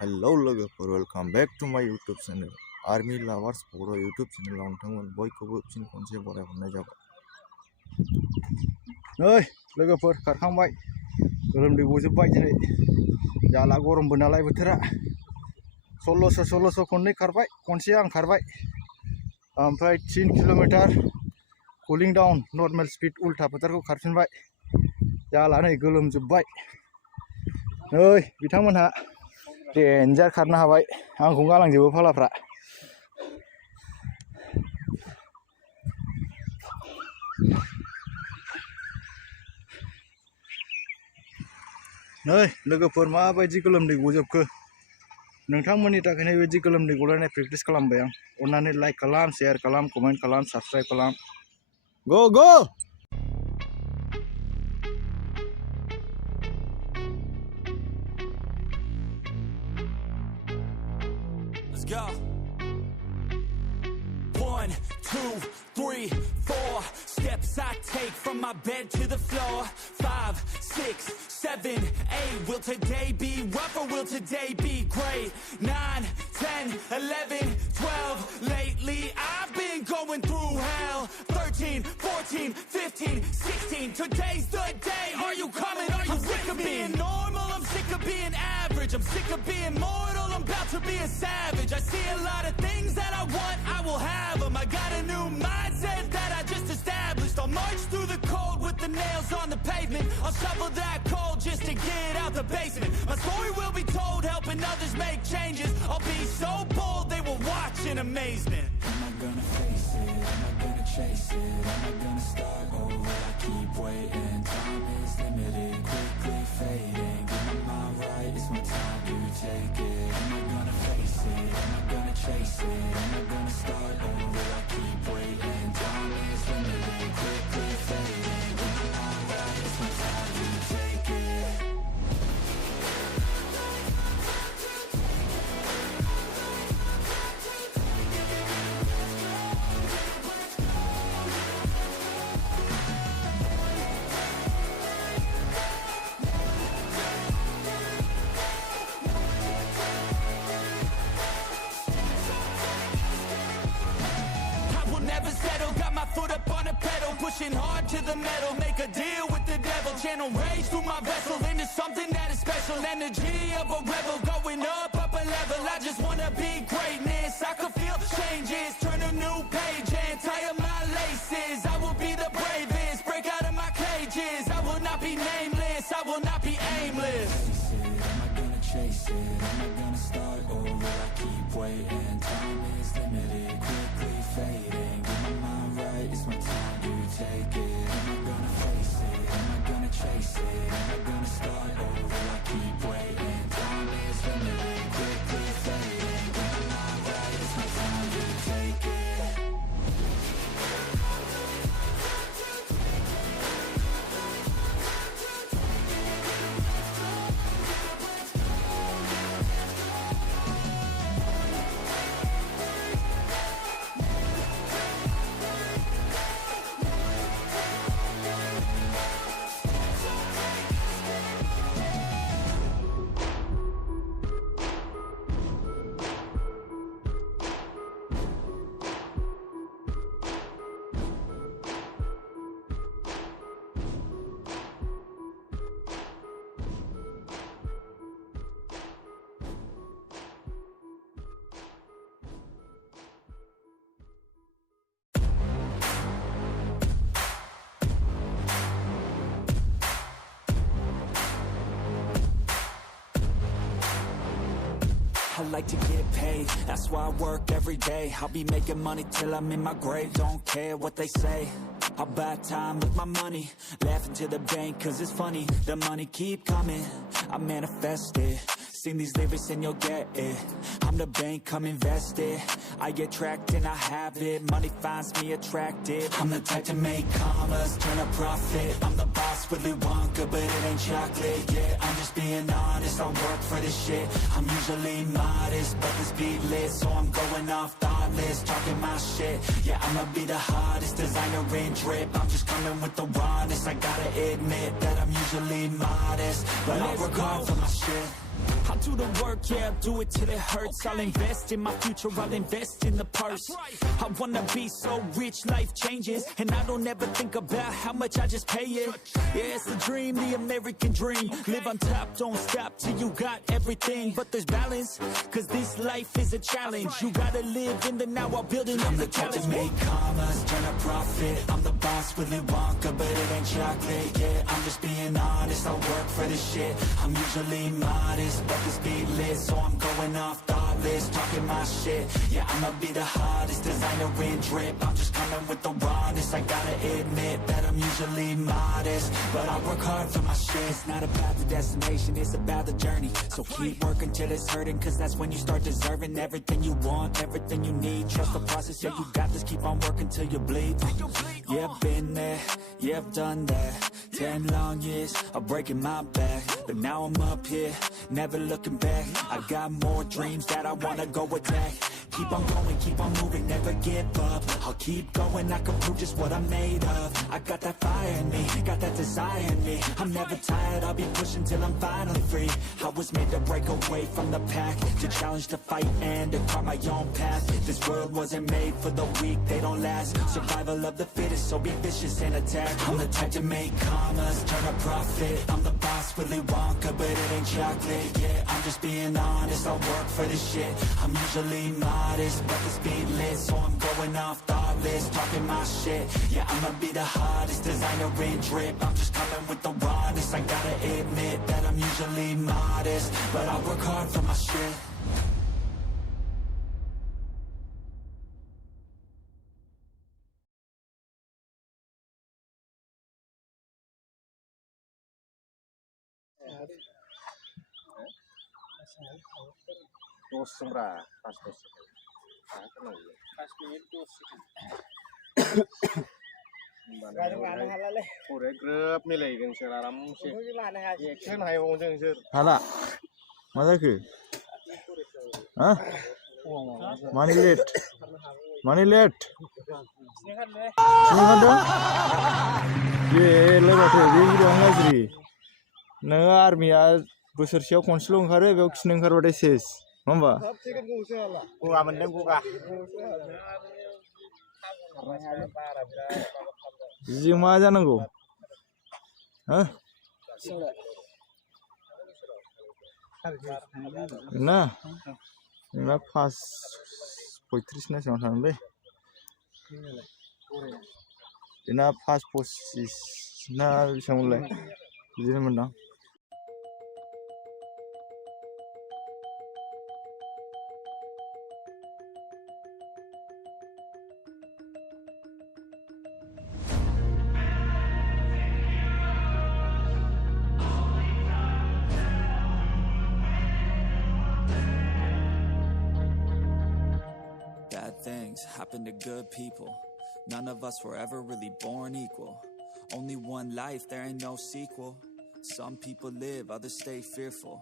Hello logofor, welcome back to my YouTube channel. Army lovers Bodo YouTube channel nwngthangmwngha boibw फिन खनसे बरायहरनाय जाबाय। नै लोगोफोर खारखांबाय, गोलोमदै गजोबबाय दिनै। जाला गरमबो नालाय बोथोरा। 1600 खननै खारबाय, खनसे आं खारबाय। ओमफ्राय 3 किल'मिटार कुलिं डाउन नर्मेल स्पिड उल्टा फोथारखौ खारफिनबाय। जाला नै गोलोमजोबबाय। नै बिथांमोनहा डेन्जार खारनो हाबाय, आंखौ गालांजोबो फालाफ्रा। नै लोगोफोर माबायदि गोलोमदै गजोबखो, नोंथांमोननि थाखायनो बेबायदि गोलोमदै गलायनाय प्रेक्टिस खालामबाय आं। अन्नानै लाइक खालाम, शेयार खालाम, कमेन्ट खालाम, साबस्क्राइब खालाम। गो गो Go. 1, 2, 3, 4 steps I take from my bed to the floor. 5, 6, 7, 8. Will today be rough or will today be great? 9, 10, 11, 12. Lately I've been going through hell. 13, 14, 15, 16. Today's the day. Are you coming? Are you sick of being normal? I'm sick of being average. I'm sick of being mortal. I'm about to be a savage. I see a lot of things that I want, I will have them. I got a new mindset that I just established. I'll march through the cold with the nails on the pavement. I'll shovel that coal just to get out the basement. My story will be told, helping others make changes. I'll be so bold, they will watch in amazement. Am I gonna face it? Am I gonna chase it? Am I gonna start over? I keep waiting. Time is limited, quickly fading. Get my mind right, it's my time to take it. Am I gonna face it? Am I gonna chase it? Am I gonna start over? I keep waiting. Time is limited, quickly fading. Get my mind right, it's my time to take it. Never settle, got my foot up on the pedal, pushing hard to the metal, make a deal with the devil, channel rage through my vessel into something that is special, energy of a rebel, going up a level. I just wanna be greatness, I could feel changes, turn a new page and tie up my laces. I will be the bravest, break out of my cages. I will not be nameless, I will not be aimless. Am I gonna chase it? Am I gonna start over? I keep waiting. Time is limited, quickly fading. Get my mind right, it's my time to take it. Am I gonna face it? Am I gonna chase it? Am I gonna start over? I keep waiting. Time is limited, quickly fading. Get my mind right, it's my time to take it. I like to get paid, that's why I work every day. I'll be making money till I'm in my grave. Don't care what they say, I'll buy time with my money. Laughing to the bank cause it's funny. The money keep coming, I manifest it. Sing these lyrics and you'll get it. I'm the bank, come invest it. I get tracked and I have it. Money finds me attractive. I'm the type to make commas, turn a profit. I'm the boss, Willy Wonka, but it ain't chocolate. Yeah, I'm just being honest, I work for this shit. I'm usually modest, but this beat lit, so I'm going off thoughtless, talking my shit. Yeah, I'ma be the hottest designer in drip. I'm just coming with the rawness. I gotta admit that I'm usually modest, but I work hard for my shit. I'll do the work, yeah, I'll do it till it hurts. I'll invest in my future, I'll invest in the purse. I wanna be so rich, life changes, and I don't ever think about how much I just pay it. Yeah, it's the dream, the American dream. Live on top, don't stop till you got everything. But there's balance, cause this life is a challenge. You gotta live in the now while building up the type challenge. to make commas, turn a profit. I'm the boss, Willy Wonka, but it ain't chocolate. Yeah, I'm just being honest, I work for this shit. I'm usually modest, but this beat lit, so I'm going off thoughtless, talking my shit. Yeah, I'ma be the hottest designer in drip. I'm just coming with the rawness. I gotta admit that I'm usually modest, but I work hard for my shit. It's not about the destination, it's about the journey. So keep working till it's hurting, cause that's when you start deserving everything you want, everything you need. Trust the process, yeah, you got this. Keep on working till you bleed. Yeah, I've been there, yeah, I've done that. 10 long years of breaking my back, but now I'm up here, never looking back. I got more dreams that I wanna go attack. Keep on going, keep on moving, never give up. I'll keep going, I can prove just what I'm made of. I got that fire in me, got that desire in me. I'm never tired, I'll be pushing till I'm finally free. I was made to break away from the pack, to challenge, to fight, and to carve my own path. This world wasn't made for the weak, they don't last. Survival of the fittest, so be vicious and attack. I'm the type to make commas, turn a profit. I'm the boss, Willy Wonka, but it ain't chocolate. Yeah, I'm just being honest, I work for this shit. I'm usually modest, but this beat lit, so I'm going off thoughtless, talking my shit. Yeah, I'ma be the hottest designer in drip. I'm just coming with the rawness. I gotta admit that I'm usually modest, but I work hard for my shit. Dos semra, pas dos. Pas minit dos. Udah grab nilai yang seraram sih. Action hai wong jeng sir. Hala. Mana ke? Hah? Money late. Money late. Sini kan? Ye, lewat ini dia ngazri. Neng armia बोसोरसेयाव खनसेल' ओंखारो बेयाव खिनो ओंखारबाथाय cess नङा होमबा गगा मोनदों गगा बिदि मा जानांगौ हो ना नोंना 5:35 ना बेसेबां थांदोंलै बेना 5:25 ना बेसेबांमोनलाय बिदिनो मोनदां Things happen to good people. None of us were ever really born equal. Only one life, there ain't no sequel. Some people live, others stay fearful.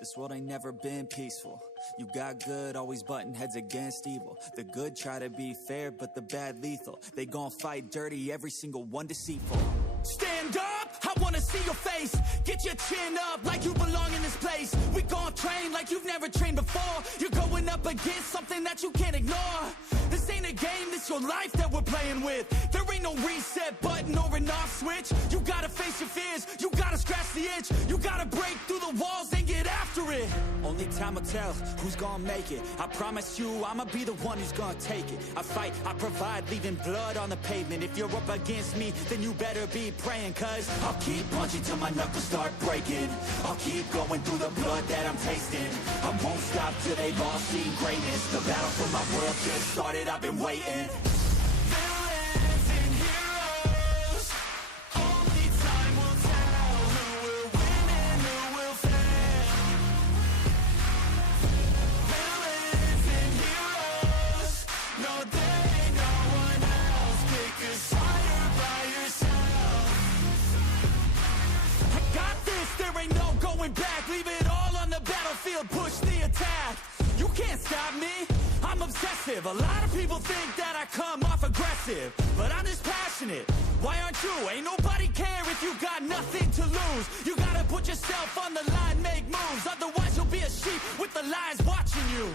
This world ain't never been peaceful. You got good, always butting heads against evil. The good try to be fair, but the bad lethal. They gon' fight dirty, every single one deceitful. Stand up, I wanna see your face. Get your chin up like you belong in this place. We gon' train like you've never trained before. You're going up against something that you can't ignore. This ain't a game, this your life that we're playing with. There ain't no reset button or an off switch. You gotta face your fears, you gotta scratch the itch. You gotta break through the walls and get after it. Only time will tell who's gonna make it. I promise you, I'ma be the one who's gonna take it. I fight, I provide, leaving blood on the pavement. If you're up against me, then you better be praying, cause I'll keep punching till my knuckles start breaking. I'll keep going through the blood that I'm tasting. I won't stop till they've all seen greatness. The battle for my world just started, I've been waiting. Villains and heroes, only time will tell who will win and who will fail. Villains and heroes, no there ain't no one else. Pick a side by yourself. I got this, there ain't no going back. Leave it all on the battlefield, push the attack. You can't stop me, I'm obsessive. A lot of people think that I come off aggressive, but I'm just passionate. Why aren't you? Ain't nobody care if you got nothing to lose. You gotta put yourself on the line, make moves, otherwise you'll be eyes watching you.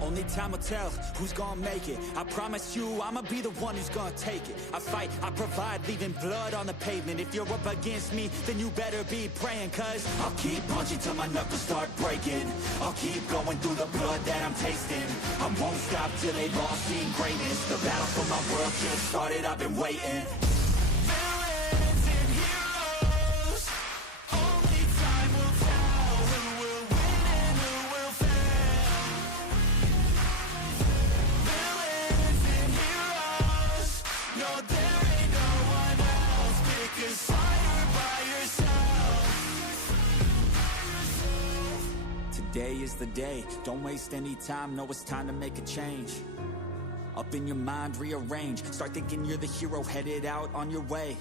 Only time will tell who's gonna make it. I promise you I'ma be the one who's gonna take it. I fight, I provide, leaving blood on the pavement. If you're up against me, then you better be praying, cause I'll keep punching till my knuckles start breaking. I'll keep going through the blood that I'm tasting. I won't stop till they've all seen greatness. The battle for my world just started, I've been waiting. Villains and heroes, only time will tell who will win and who will fail. Villains and heroes, no, there ain't no one else. Pick a side by yourself. Today is the day, don't waste any time. Know it's time to make a change. Up in your mind, rearrange. Start thinking you're the hero headed out on your way.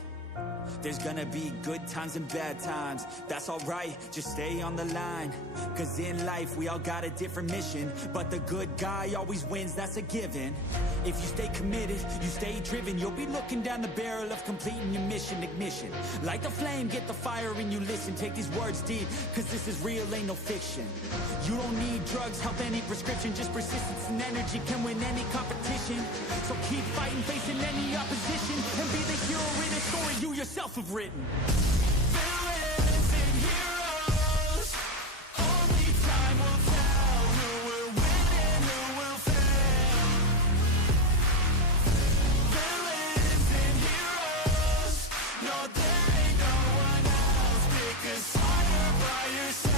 There's gonna be good times and bad times. That's alright, just stay on the line. Cause in life we all got a different mission, but the good guy always wins, that's a given. If you stay committed, you stay driven, you'll be looking down the barrel of completing your mission. Ignition, light the flame, get the fire and you listen. Take these words deep, cause this is real, ain't no fiction. You don't need drugs, help, any prescription. Just persistence and energy can win any competition. So keep fighting, facing any opposition, and be the hero in a story you yourself have written. Villains and heroes, only time will tell who will win and who will fail. Villains and heroes, no, there ain't no one else. Pick a side by yourself.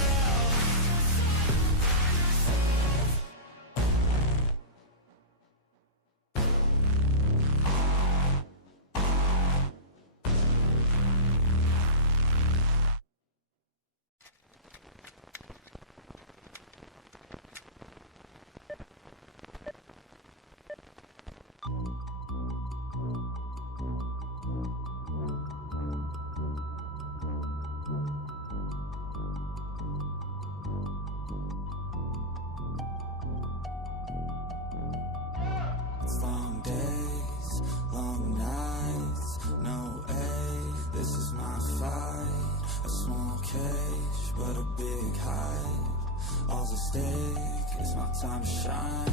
Long days, long nights, no aid. This is my fight. A small cage, but a big hive. All's at stake, it's my time to shine.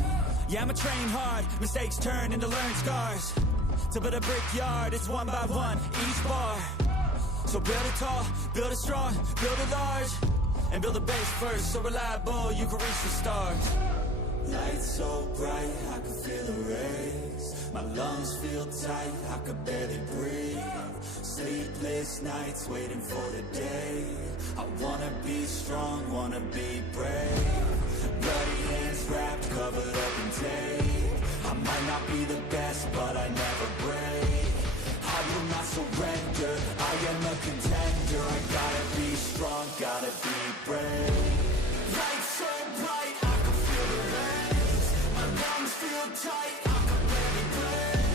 Yeah, I'ma train hard, mistakes turn into learned scars. To build a brickyard, it's one by one, each bar. So build it tall, build it strong, build it large. And build a base first, so reliable you can reach the stars. Lights so bright, I can feel the rays. My lungs feel tight, I could barely breathe. Sleepless nights waiting for the day. I wanna be strong, wanna be brave. Bloody hands wrapped, covered up in tape. I might not be the best, but I never break. I will not surrender, I am a contender. I gotta be strong, gotta be brave. Lights so bright, I can feel the rays. My lungs feel tight, I can barely breathe.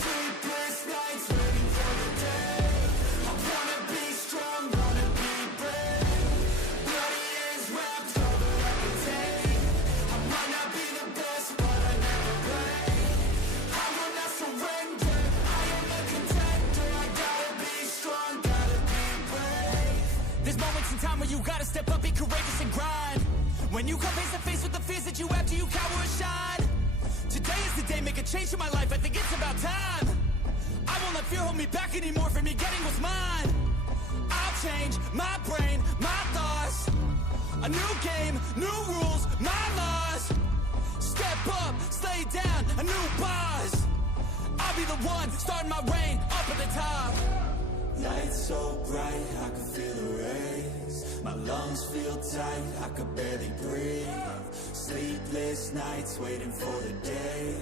Sleepless nights waiting for the day. I wanna be strong, wanna be brave. Bloody hands wrapped, covered up in tape. I might not be the best, but I never break. I will not surrender, I am a contender. I gotta be strong, gotta be brave. There's moments in time where you gotta step up, be courageous and grind. When you come face to face with the fears that you have, do you cower or shine? Today is the day, make a change in my life, I think it's about time. I won't let fear hold me back anymore from me getting what's mine. I'll change my brain, my thoughts. A new game, new rules, my laws. Step up, slay down, a new boss. I'll be the one, starting my reign, up at the top. Lights so bright, I can feel the rays. My lungs feel tight, I could barely breathe. Sleepless nights waiting for the day.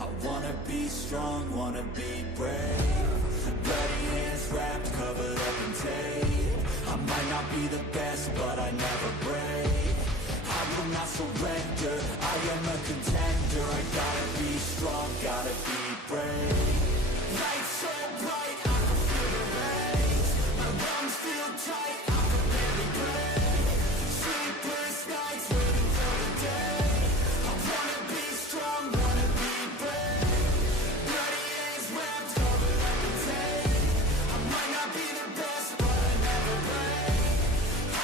I wanna be strong, wanna be brave. Bloody hands wrapped, covered up in tape. I might not be the best, but I never break. I will not surrender, I am a contender. I gotta be strong, gotta be brave. Lights so bright, I can feel the rays. My lungs feel tight, I can barely breathe. Sleepless nights waiting for the day. I wanna be strong, wanna be brave. Bloody hands wrapped, covered up in tape. I might not be the best, but I never break. I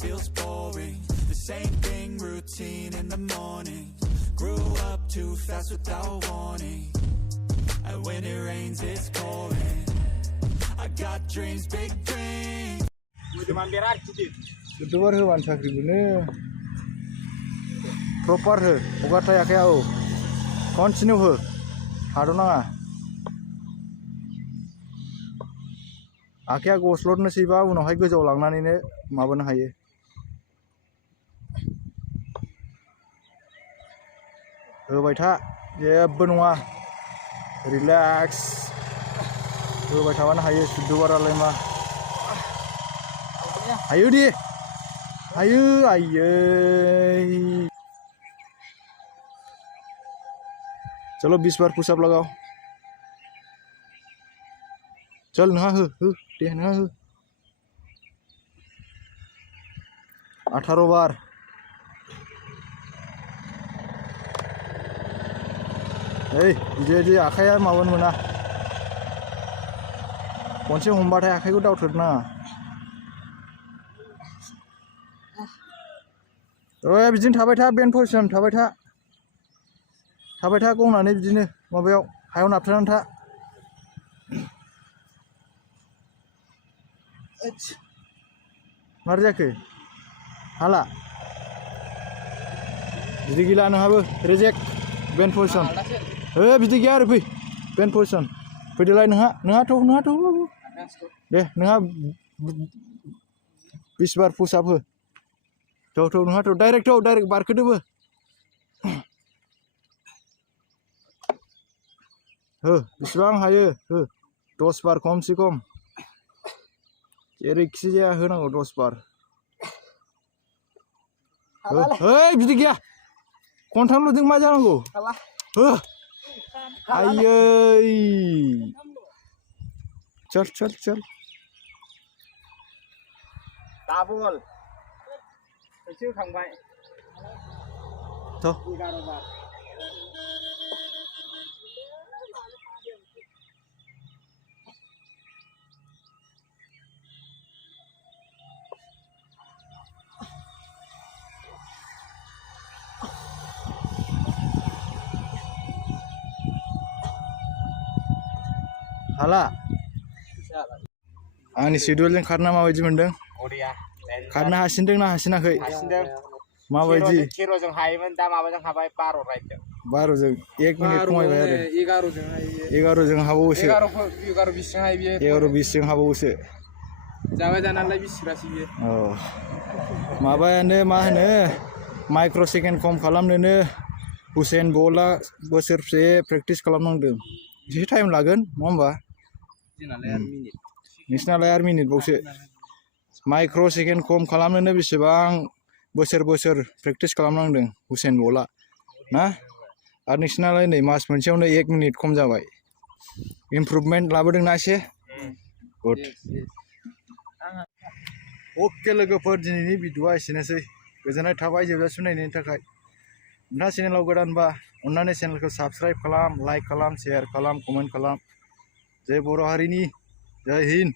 feels boring. The same thing, routine in the morning. Grew up too fast without warning. And when it rains, it's pouring. I got dreams, big dreams. Kedua hewan sakri bener. Proper he, bukan saya kau. Continue he, hadona. Akhirnya goslot nasi bau, noh hai gejau lang nani ne, maban hai. Baik tak, je benua, relax. Baik tak mana hai, sudah waral lema. Ayo di, ayo, ayo. चलो 20 बार pushup लगाओ चल नहा दे नहा 18 बार बिदि आखाया माबानो मोना खनसे हमबाथाय आखाइखौ दावथ्रोदनाङा बिदिनो थाबाय था बेन्ड पजिसन थाबाय था गंनानै बिदिनो माबायाव हायाव नाबथानानै था मारै जाखो हाला बिदि गैला नोंहाबो रिजेक्ट बेन्ड पजिसन बिदि गैया आरो फै बेन्ड पजिसन फैदोलाय नोंहाथ' दे नोंहा 20 बार पुशआप हो थौ नोंहाथ' डाइरेक्ट बारखोदोबो बेसेबां हायो 10 बार खमसे खम जेरैखि जाया होनांगौ 10 बार बिदि गैया खनथामल'जों मा जानांगौ आयै चल डाबल एसे थांबाय थ' 11 बार हाला आंनि शेड्युलजों खारना माबायदि मोनदों खारनो हासिनदोंना हासिनाखै माबायदि 13 जों हायोमोन दा माबाजों हाबाय 12 राइटजों 12 जों 1 मिनिट खमायबाय आरो 11 जों हायो 11 जों हाबावोसो 11 20 जों हायो बियो 11 20 जों हाबावोसो जाबाय जानालाय 20 रासि बियो माबायानो मा होनो माइक्र' सेकेन्ड खम खालामनोनो हुसेन बलआ बोसोरसे प्रेक्टिस खालामनांदों एसे टाइम लागोन नङा होमबा नोंसिनालाय आरो मिनिट बावसो माइक्र' सेकेन्ड खम खालामनोनो बेसेबां बोसोर प्रेक्टिस खालामनांदों हुसेन बलआ ना आरो नोंसिनालाय नै मास मोनसेयावनो 1 मिनिट खम जाबाय इमप्रुभमेन्ट लाबोदोंना एसे गुड अके लोगोफोर दिनैनि भिडिअआ एसेनोसै गोजोननाय थाबाय जोबजासिम नायनायनि थाखाय नोंथाङा चेनेलाव गोदानबा अन्नानै चेनेलखौ साबस्क्राइब खालाम लाइक खालाम शेयार खालाम कमेन्ट खालाम जय बर' हारिनि जय हिन्द।